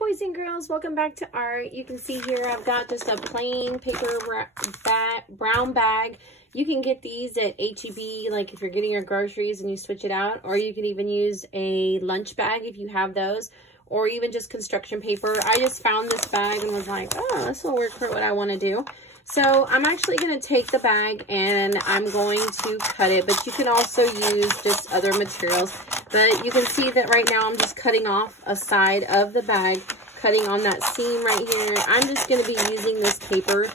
boys and girls, welcome back to art. You can see here I've got just a plain paper brown bag. You can get these at H-E-B, like if you're getting your groceries and you switch it out, or you can even use a lunch bag if you have those, or even just construction paper. I just found this bag and was like, oh, this will work for what I want to do. So I'm actually going to take the bag and I'm going to cut it, but you can also use just other materials. But you can see that right now I'm just cutting off a side of the bag, cutting on that seam right here. I'm just going to be using this paper.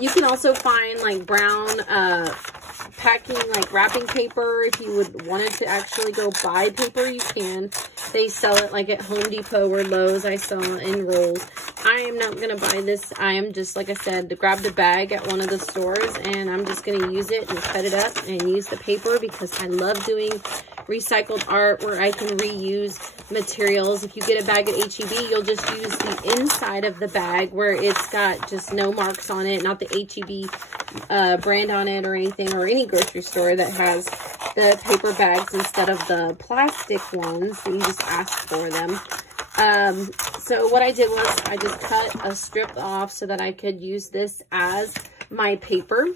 You can also find like brown packing, like wrapping paper. If you would wanted to actually go buy paper, you can. They sell it like at Home Depot or Lowe's. I saw in rolls. I am not going to buy this. I am just, like I said, grabbed a bag at one of the stores and I'm just going to use it and cut it up and use the paper because I love doing recycled art where I can reuse materials. If you get a bag at H-E-B, you'll just use the inside of the bag where it's got just no marks on it, not the H-E-B brand on it or anything, or any grocery store that has the paper bags instead of the plastic ones. You just ask for them. So what I did was I just cut a strip off so that I could use this as my paper.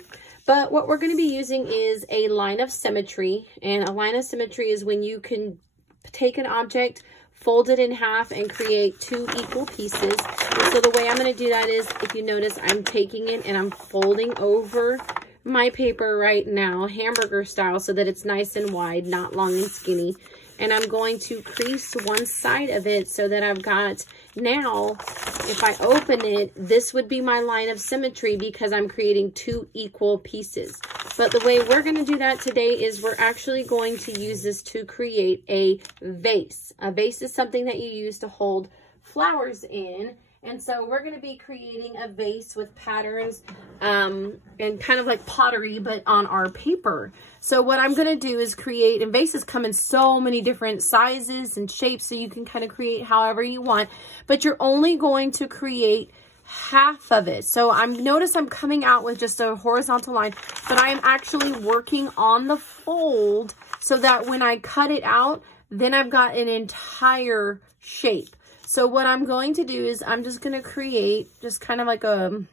But what we're going to be using is a line of symmetry. And a line of symmetry is when you can take an object, fold it in half, and create two equal pieces. And so the way I'm going to do that is, if you notice, I'm taking it and I'm folding over my paper right now, hamburger style, so that it's nice and wide, not long and skinny. And I'm going to crease one side of it so that I've got, now, if I open it, this would be my line of symmetry because I'm creating two equal pieces. But the way we're going to do that today is we're actually going to use this to create a vase. A vase is something that you use to hold flowers in. And so we're going to be creating a vase with patterns and kind of like pottery, but on our paper. So what I'm going to do is create, and vases come in so many different sizes and shapes, so you can kind of create however you want, but you're only going to create half of it. So notice I'm coming out with just a horizontal line, but I am actually working on the fold so that when I cut it out, then I've got an entire shape. So what I'm going to do is I'm just going to create just kind of like a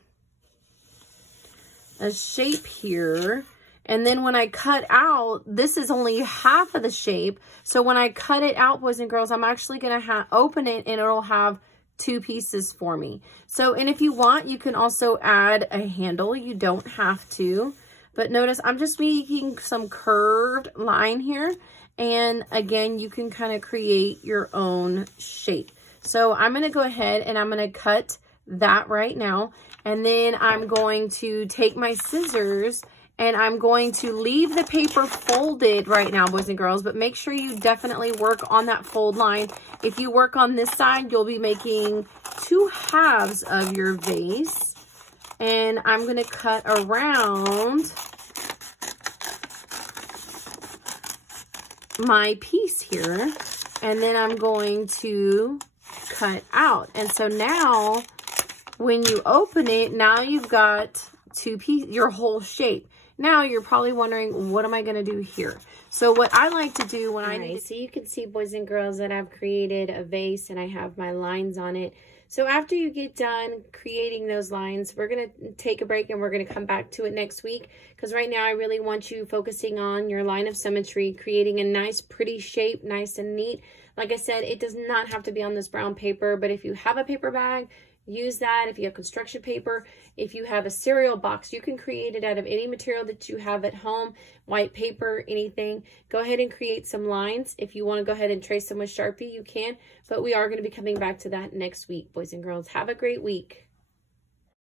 shape here. And then when I cut out, this is only half of the shape. So when I cut it out, boys and girls, I'm actually going to open it and it'll have two pieces for me. So, and if you want, you can also add a handle. You don't have to. But notice I'm just making some curved line here. And again, you can kind of create your own shape. So I'm going to go ahead and I'm going to cut that right now. And then I'm going to take my scissors and I'm going to leave the paper folded right now, boys and girls, but make sure you definitely work on that fold line. If you work on this side, you'll be making two halves of your vase. And I'm going to cut around my piece here. And then I'm going to cut out. And so now when you open it, now you've got two pieces, your whole shape. Now you're probably wondering, what am I going to do here? So what I like to do when so you can see, boys and girls, that I've created a vase and I have my lines on it. So after you get done creating those lines, we're going to take a break and we're going to come back to it next week. Because right now I really want you focusing on your line of symmetry, creating a nice pretty shape, nice and neat. Like I said, it does not have to be on this brown paper, but if you have a paper bag, use that. If you have construction paper, if you have a cereal box, you can create it out of any material that you have at home, white paper, anything. Go ahead and create some lines. If you want to go ahead and trace them with Sharpie, you can, but we are going to be coming back to that next week, boys and girls. Have a great week.